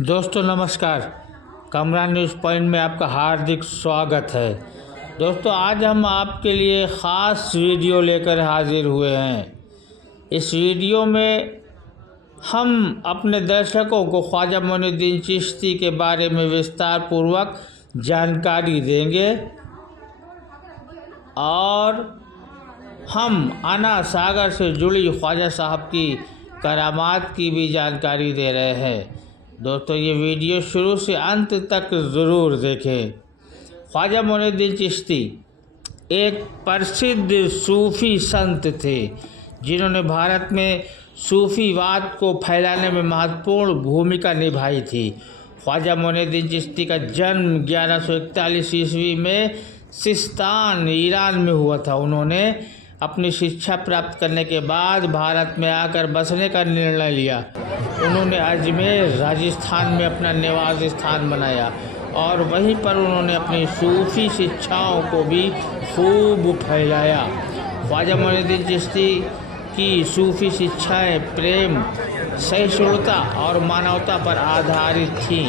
दोस्तों नमस्कार। Kamran news point में आपका हार्दिक स्वागत है। दोस्तों आज हम आपके लिए ख़ास वीडियो लेकर हाजिर हुए हैं। इस वीडियो में हम अपने दर्शकों को ख्वाजा मोइनुद्दीन चिश्ती के बारे में विस्तार पूर्वक जानकारी देंगे और हम आना सागर से जुड़ी ख्वाजा साहब की करामात की भी जानकारी दे रहे हैं। दोस्तों ये वीडियो शुरू से अंत तक ज़रूर देखें। ख्वाजा मोइनुद्दीन चिश्ती एक प्रसिद्ध सूफ़ी संत थे जिन्होंने भारत में सूफ़ीवाद को फैलाने में महत्वपूर्ण भूमिका निभाई थी। ख्वाजा मोइनुद्दीन चिश्ती का जन्म 1141 ईस्वी में सिस्तान ईरान में हुआ था। उन्होंने अपनी शिक्षा प्राप्त करने के बाद भारत में आकर बसने का निर्णय लिया। उन्होंने अजमेर राजस्थान में अपना निवास स्थान बनाया और वहीं पर उन्होंने अपनी सूफ़ी शिक्षाओं को भी खूब फैलाया। ख्वाजा मोइनुद्दीन चिश्ती की सूफ़ी शिक्षाएं प्रेम, सहिष्णुता और मानवता पर आधारित थीं।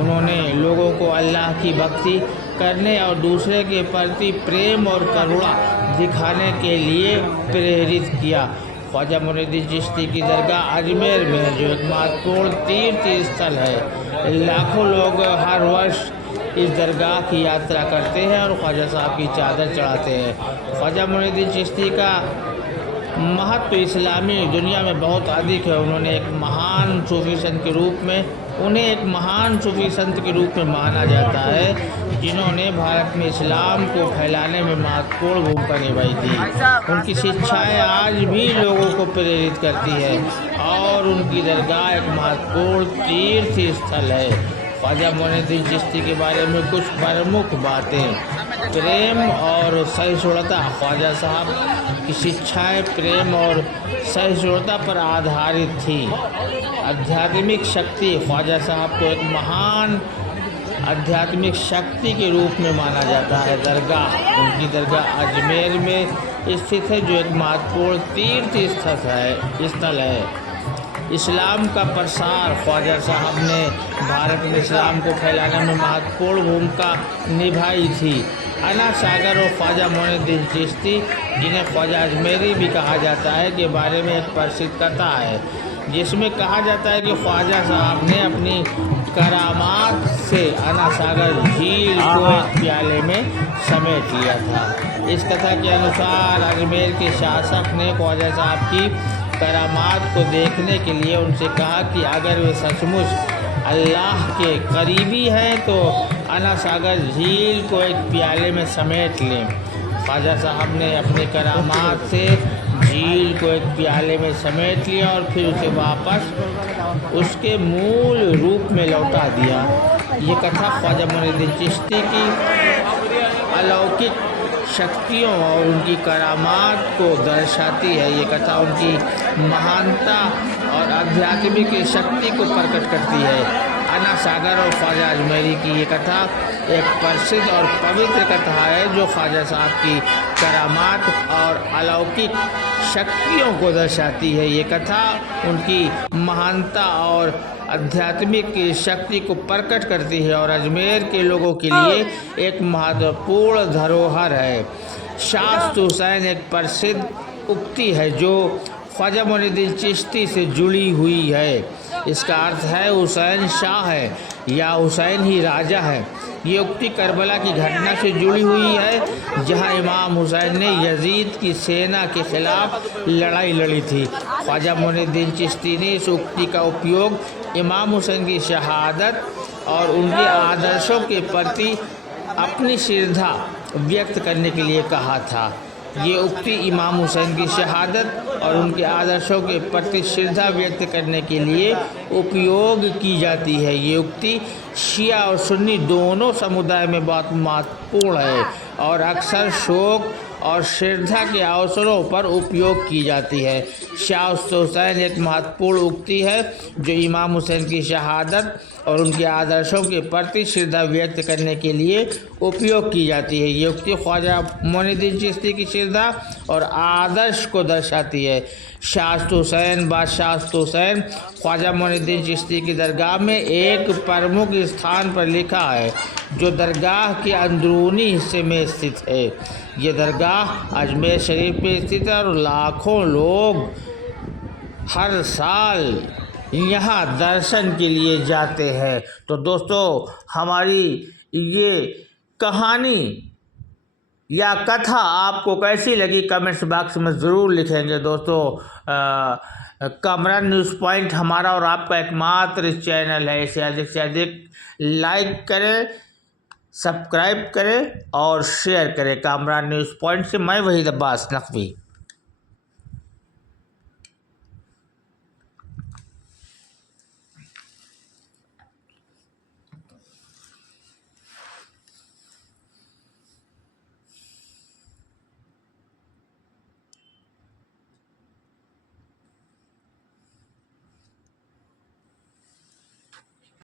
उन्होंने लोगों को अल्लाह की भक्ति करने और दूसरे के प्रति प्रेम और करुणा दिखाने के लिए प्रेरित किया। ख्वाजा मोइनुद्दीन चिश्ती की दरगाह अजमेर में है, जो एक महत्वपूर्ण तीर्थ स्थल है। लाखों लोग हर वर्ष इस दरगाह की यात्रा करते हैं और ख्वाजा साहब की चादर चढ़ाते हैं। ख्वाजा मोइनुद्दीन चिश्ती का महत्व इस्लामी दुनिया में बहुत अधिक है। उन्होंने एक महान सूफी संत के रूप में उन्हें एक महान सूफी संत के रूप में माना जाता है, जिन्होंने भारत में इस्लाम को फैलाने में महत्वपूर्ण भूमिका निभाई थी। उनकी शिक्षाएं आज भी लोगों को प्रेरित करती है और उनकी दरगाह एक महत्वपूर्ण तीर्थ स्थल है। ख्वाजा मोइनुद्दीन चिश्ती के बारे में कुछ प्रमुख बातें। प्रेम और सहिष्णुता। ख्वाजा साहब की शिक्षाएं प्रेम और सहिष्णुता पर आधारित थी। आध्यात्मिक शक्ति। ख्वाजा साहब को एक महान आध्यात्मिक शक्ति के रूप में माना जाता है। दरगाह, उनकी दरगाह अजमेर में स्थित है, जो एक महत्वपूर्ण तीर्थ स्थल है। इस्लाम का प्रसार। ख्वाजा साहब ने भारत में इस्लाम को फैलाने में महत्वपूर्ण भूमिका निभाई थी। आना सागर और ख्वाजा मोइनुद्दीन चिश्ती, जिन्हें ख्वाजा अजमेरी भी कहा जाता है, के बारे में एक प्रसिद्ध कथा है, जिसमें कहा जाता है कि ख्वाजा साहब ने अपनी करामात से आना सागर झील को एक प्याले में समेट लिया था। इस कथा के अनुसार अजमेर के शासक ने ख्वाजा साहब की करामात को देखने के लिए उनसे कहा कि अगर वे सचमुच अल्लाह के करीबी हैं तो आना सागर झील को एक प्याले में समेट लें। ख्वाजा साहब ने अपने करामात से झील को एक प्याले में समेट लिया और फिर उसे वापस उसके मूल रूप में लौटा दिया। ये कथा ख्वाजा मोइनुद्दीन चिश्ती की अलौकिक शक्तियों और उनकी करामात को दर्शाती है। ये कथा उनकी महानता और आध्यात्मिक शक्ति को प्रकट करती है। आना सागर और ख्वाजा अजमेरी की ये कथा एक प्रसिद्ध और पवित्र कथा है, जो ख्वाजा साहब की करामात और अलौकिक शक्तियों को दर्शाती है। ये कथा उनकी महानता और आध्यात्मिक शक्ति को प्रकट करती है और अजमेर के लोगों के लिए एक महत्वपूर्ण धरोहर है। शास्त हुसैन एक प्रसिद्ध उक्ति है जो ख्वाजा मोइनुद्दीन चिश्ती से जुड़ी हुई है। इसका अर्थ है हुसैन शाह है या हुसैन ही राजा है। ये उक्ति करबला की घटना से जुड़ी हुई है, जहां इमाम हुसैन ने यजीद की सेना के खिलाफ लड़ाई लड़ी थी। ख्वाजा मोइनुद्दीन चिश्ती ने इस उक्ति का उपयोग इमाम हुसैन की शहादत और उनके आदर्शों के प्रति अपनी श्रद्धा व्यक्त करने के लिए कहा था। ये उक्ति इमाम हुसैन की शहादत और उनके आदर्शों के प्रति श्रद्धा व्यक्त करने के लिए उपयोग की जाती है। ये उक्ति शिया और सुन्नी दोनों समुदाय में बहुत महत्वपूर्ण है और अक्सर शोक और श्रद्धा के अवसरों पर उपयोग की जाती है। शास्त हुसैन एक महत्वपूर्ण उक्ति है जो इमाम हुसैन की शहादत और उनके आदर्शों के प्रति श्रद्धा व्यक्त करने के लिए उपयोग की जाती है। ये उक्ति ख्वाजा मोइनुद्दीन चिश्ती की श्रद्धा और आदर्श को दर्शाती है। शास्त हुसैन बादशास्त हुसैन ख्वाजा मोइनुद्दीन चिश्ती की दरगाह में एक प्रमुख स्थान पर लिखा है जो दरगाह के अंदरूनी हिस्से में स्थित है। ये दरगाह अजमेर शरीफ में स्थित है और लाखों लोग हर साल यहाँ दर्शन के लिए जाते हैं। तो दोस्तों, हमारी ये कहानी या कथा आपको कैसी लगी कमेंट्स बॉक्स में ज़रूर लिखेंगे। दोस्तों, कामरान न्यूज़ पॉइंट हमारा और आपका एकमात्र चैनल है। इसे अधिक से अधिक लाइक करें, सब्सक्राइब करें और शेयर करें। कामरान न्यूज़ पॉइंट से मैं वहीद अब्बास नकवी।